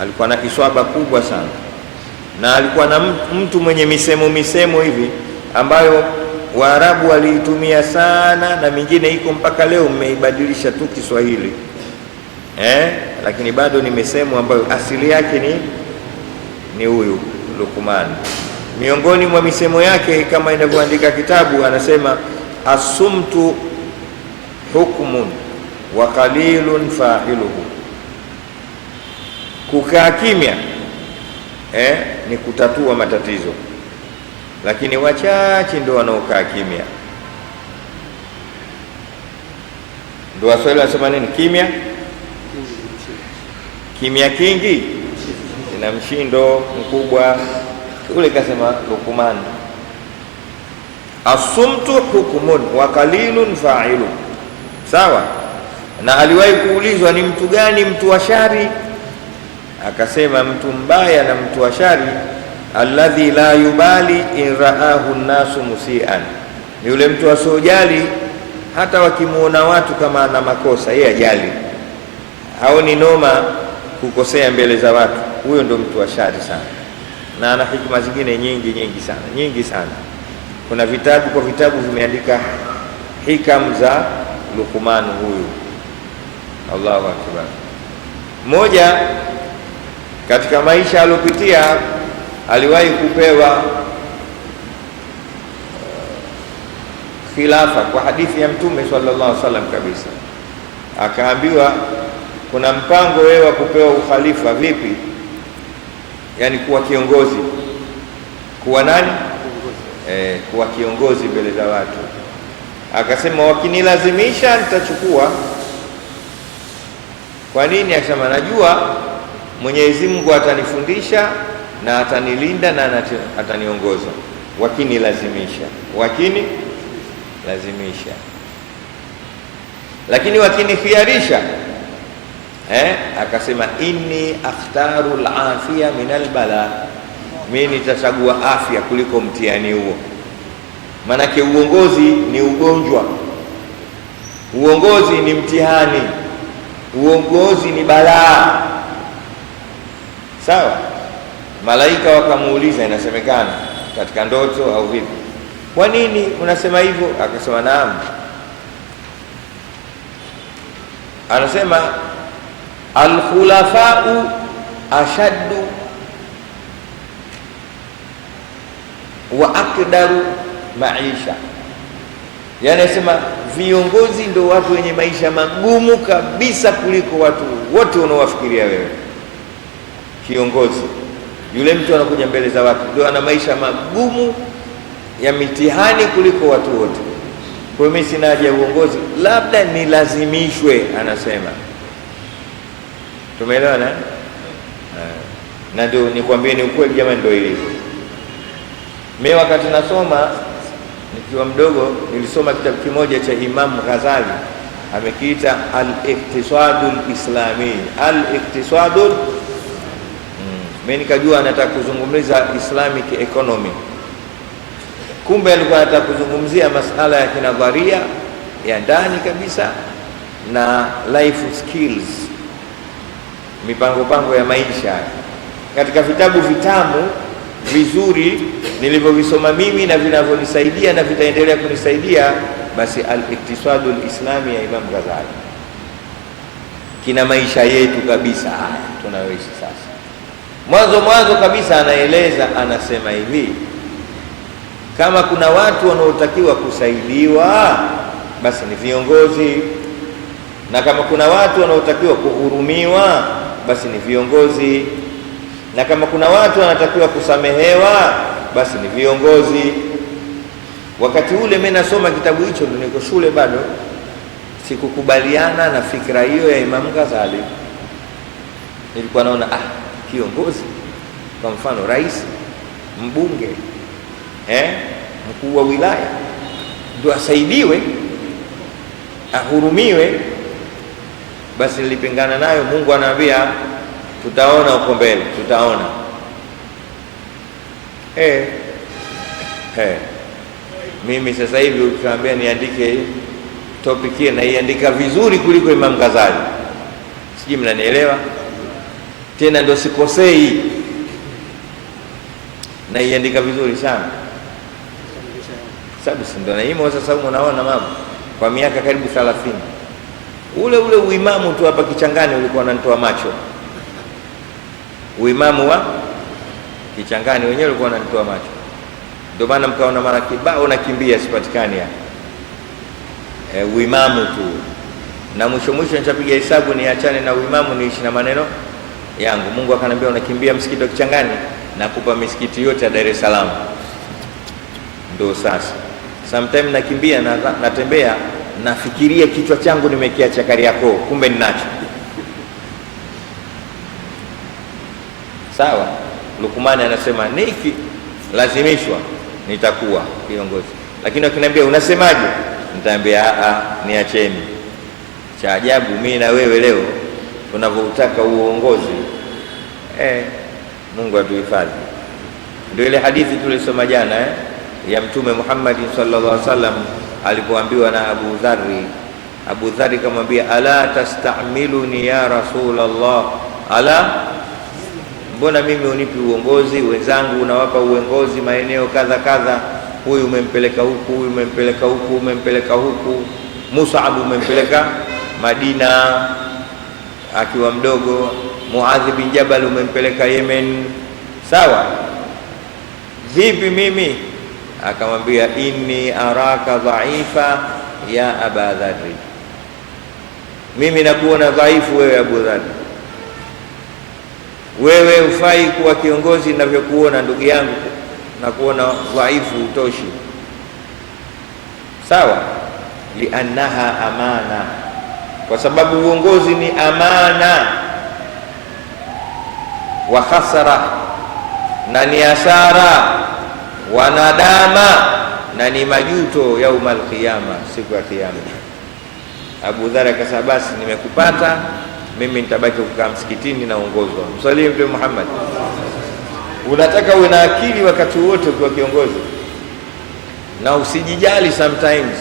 alikuwa na kiswaba kubwa sana, na alikuwa na mtu mwenye misemo hivi ambayo Waarabu waliitumia sana, na mingine iko mpaka leo mmeibadilisha tu Kiswahili, lakini bado ni misemo ambayo asili yake ni huyu Luqman. Miongoni mwa misemo yake kama inavyoandika kitabu, anasema asumtu hukmun wa qalilun fa'iluhu, kukaa kimya ni kutatua matatizo, lakini wachache ndio wanaokaa kimya. Ndio Waswahili wanasema nini? Kimya kingi ina mshindo mkubwa. Ule kasema Luqman, asumtu hukmun wa qalilun fa'ilu. Sawa. Na aliwahi kuulizwa ni mtu gani mtu wa shari, akasema mtu mbaya na mtu wa shari, alladhi la yubali in raahu an-nasu musian, ni yule mtu asojali hata wakimuona watu kama ana makosa, yeye ajali, haoni noma kukosea mbele za watu. Huyo ndo mtu wa shari sana, na ana hikma zingine nyingi sana. Kuna vitabu vimeandika hikam za Luqman huyu. Allahu akbar. Moja katika maisha aliyopitia, aliwahi kupewa khilafa kwa hadithi ya Mtume sallallahu alaihi wasallam kabisa. Akaambiwa kuna mpango wewe wa kupewa ukhalifa. Vipi? Yani kuwa kiongozi. Kuwa nani? Kuwa kiongozi mbele za watu. Akasema wakinilazimisha nitachukua. Kwa nini? Akasema najua Mwenyezi Mungu atanifundisha na atanilinda na ataniongoza wakinilazimisha. Lakini wakinikhiarisha, akasema inni akhtaru al-afia min al-bala, mimi nitachagua afya kuliko mtihani huo. Manake uongozi ni ugonjwa, uongozi ni mtihani, uongozi ni balaa. Sawa. Malaika wakamuuliza, inasemekana katika ndoto au vipi, kwa nini unasema hivyo? Akasema naam. Anasema al-khulafa'u ashaddu wa akdaru maisha, yani anasema viongozi ndio watu wenye maisha magumu kabisa kuliko watu wote unaowafikiria wewe. Kiongozi yule mtu anakuja mbele za watu ndio ana maisha magumu ya mitihani kuliko watu wote. Kwa hiyo mimi sina haja ya uongozi, labda nilazimishwe. Anasema tumeelewana? Na ndio nikwambie ni ukweli jamani, ndio ilivyo. Mimi wakati nasoma nikiwa mdogo nilisoma kitabu kimoja cha Imam Ghazali, amekiita al-Iqtisadul Islami. Al-Iqtisadul, mimi nikajua anataka kuzungumza Islamic economy, kumbe alikuwa anataka kuzungumzia masala ya kinadharia ya ndani kabisa na life skills, mipango ya maisha. Katika vitabu vitamu vizuri nilivyovisoma mimi na vinavyonisaidia na vitaendelea kunisaidia, basi al-Iqtisadul Islami ya Imam Ghazali kina maisha yetu kabisa haya tunayoishi sasa. Mwanzo kabisa anaeleza, anasema hivi, kama kuna watu wanaotakiwa kusaidiwa basi ni viongozi, na kama kuna watu wanaotakiwa kuhurumiwa basi ni viongozi, na kama kuna watu wanatakiwa kusamehewa basi ni viongozi. Wakati ule mimi nasoma kitabu hicho, ndio niko shule bado, sikukubaliana na fikra hiyo ya Imam Ghazali. Nilikuwa naona kiongozi, kwa mfano rais, mbunge, mkuu wa wilaya ndio asaidiwe, ahurumiwe. Basi nilipingana nayo. Mungu anaambia tutaona huko mbele, tutaona. Mimi sasa hivi ukiambia niandike topic hii, na iandika vizuri kuliko Imam Ghazali. Sijui mnanielewa? tena ndio sikosei, na iandika vizuri sana, sababu si ndio naimo. Sasa unaona mama kwa miaka karibu 30, ule uimamu tu hapa Kichangani ulikuwa unanitoa macho. Uimamu wa Kichangani wenyewe ulikuwa unanitoa macho, ndio maana mkaona mara kibao nakimbia sipatikani hapa. Uimamu tu, na mwisho nitapiga hesabu niachane na uimamu, niishi na maneno yangu. Mungu akaniambia unakimbia msikiti wa Kichangani, nakupa misikiti yote ya Dar es Salaam. Ndio sasa sometimes nakimbia na natembea, nafikiria kichwa changu nimekiacha Kariakoo, kumbe ninacho. Sawa, Lukumani anasema niki lazimishwa nitakuwa kiongozi, lakini wakiniambia unasemaje, nitaambia niacheni. Cha ajabu mimi na wewe leo tunavyotaka uongozi, Mungu atuhifadhi. Ndio ile hadithi tulisoma jana ya Mtume Muhammad sallallahu alaihi wasallam alipoambiwa na Abu Dharri kamwambia, ala tastamiluni ya Rasulullah, ala, mbona mimi unipi uongozi, wenzangu unawapa uongozi maeneo kadha kadha, huyu umempeleka huku, huyu umempeleka huku, umempeleka huku. Mus'ab umempeleka Madina akiwa mdogo, Muadh bin Jabal umempeleka Yemen, sawa, vipi mimi? Akamwambia, inni araka dhaifa ya Aba Dharri, mimi nakuona dhaifu wewe Abu Dharri, wewe ufai kuwa kiongozi ninavyokuona ndugu yangu, nakuona dhaifu, utoshi. Sawa, liannaha amana, kwa sababu uongozi ni amana, wa khasara, na ni hasara, wa nadama, na ni majuto yaumal qiyama, siku ya kiyama. Abu Dharr akasema, basi nimekupata, mimi nitabaki kukaa msikitini na uongozwa. Msalie Mtume Muhammad. Unataka uwe na akili wakati wote ukiwa kiongozi, na usijijali. Sometimes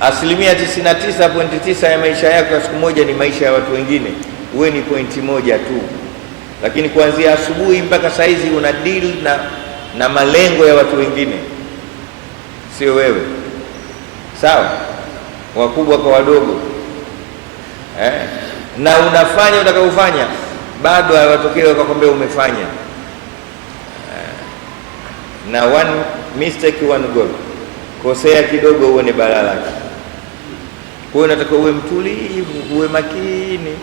99.9% ya maisha yako ya siku moja ni maisha ya watu wengine, wewe ni pointi moja tu. Lakini kuanzia asubuhi mpaka saa hizi una deal na malengo ya watu wengine, sio wewe. Sawa, wakubwa kwa wadogo, na unafanya utakaofanya, bado hawatokei wakakwambia umefanya. Na one mistake one goal, kosea kidogo uone balaa lake. Kwa hiyo unatakiwa uwe mtulivu, uwe makini.